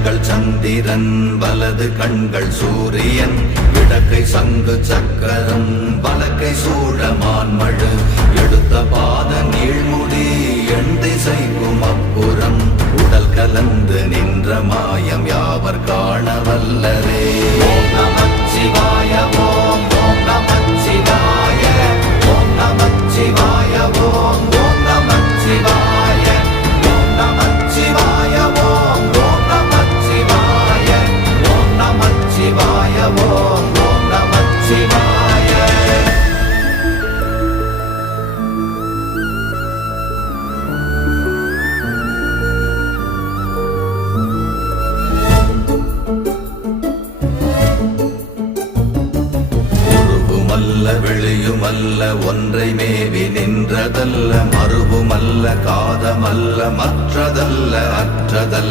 கண்கள் சந்திரன் வலது கண்கள் சூரியன் இடக்கை சங்கு சக்கரம் வலக்கை சூழமான்மழு எடுத்த பாத நீழ்முடி எண் திசைக்கும் அப்புறம் உடல் கலந்து நின்ற மாயம் யாவர் காண வல்லரே. ஓம் நமச்சிவாய ஓம் ஓம் நமச்சிவாய ஓம் நமச்சிவாய ஓம் ஓம் நமச்சிவாய ஓம் நமச்சிவாய ஓம் ஓம் நமச்சிவாய ஓம் நமச்சிவாய ஓம் ஓம் நமச்சிவாய. வெளியுமல்ல ஒன்றை மேவி நின்றதல்ல மறுவுமல்ல காதமல்ல மற்றதல்ல அற்றதல்ல